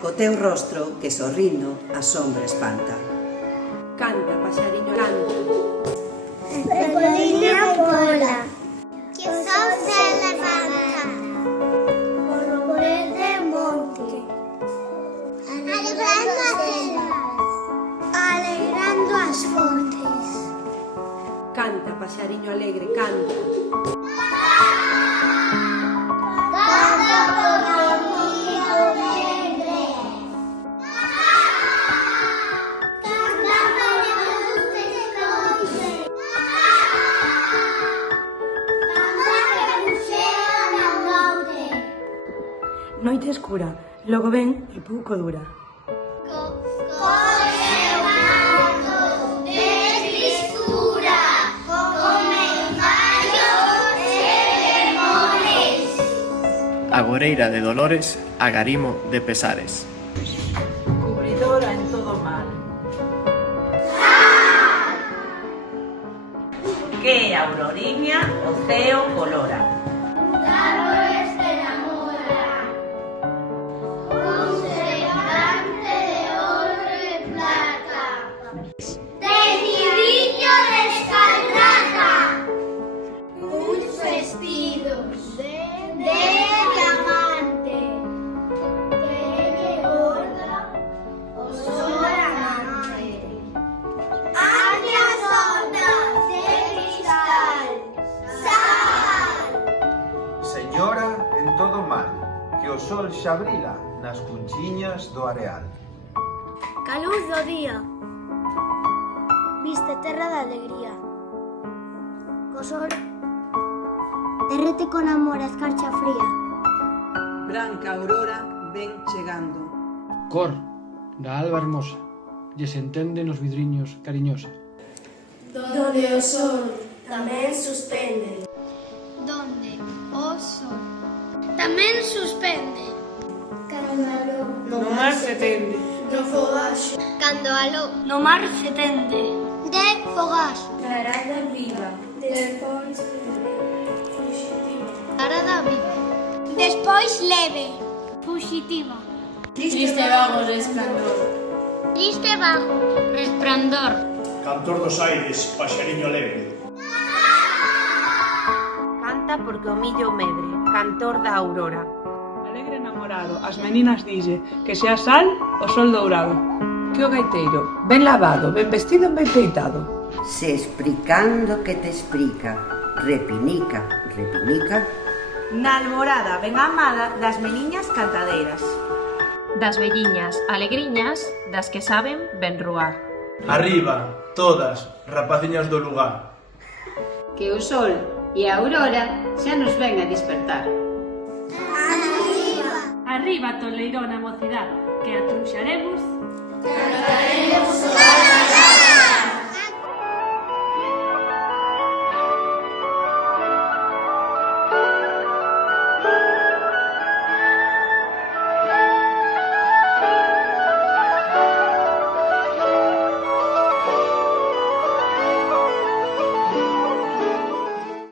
Co teu rostro, que sorrindo, a sombra espanta. Canta, paxariño, canta. Pequena pola, que o sol se levanta por el monte, alegrando as selvas, alegrando as fontes. Canta, paxariño alegre, canta. Canta por amigo negre, canta para luz esconde, canta que buxea na noite. Noite escura, logo ven e pouco dura. Coxe manto de tristura, come maior e demores. Agoreira de dolores, agarimo de pesares. Cubridora en todo mal. Que auroriña o ceo colora. Árboles te enamoran, un semblante de oro y plata, teñidillo de escarlata, unos vestidos de diamante, que lle borda o sol amante. Añas ondas de cristal, sal. Señora en todo mal, que o sol xa brila nas cunchiñas do areal. Ca luz do día, viste terra da alegría. Co sol, derrete con amor a escarcha fría. Branca aurora ven chegando. Cor da alba hermosa, lle se entende nos vidriños cariñosa. Donde o sol tamén suspende. Donde o sol tamén suspende. Cando aló No mar se tende. no fogaxo. Cando aló no mar se tende. De fogaxo. Arada viva. Despois fugitiva. Arada viva. Despois leve. Fugitiva. Triste vago resplandor. Triste bajo. Resplandor. Cantor dos aires, paxariño alegre. Canta porque o millo medre, cantor da aurora. Alegre namorado, as meninas dille que sea sal o sol dourado. Que o gaiteiro, ben lavado, ben vestido, ben peitado. Se explicando que te explica, repinica, repinica. Na alborada ben amada das meniñas cantadeiras. Das velliñas alegriñas, das que saben ben ruar. Arriba, todas, rapaciñas do lugar. Que o sol e a aurora xa nos ven a despertar. Arriba. Arriba, toleirona mocidade, que atruxaremos. Cantaremos o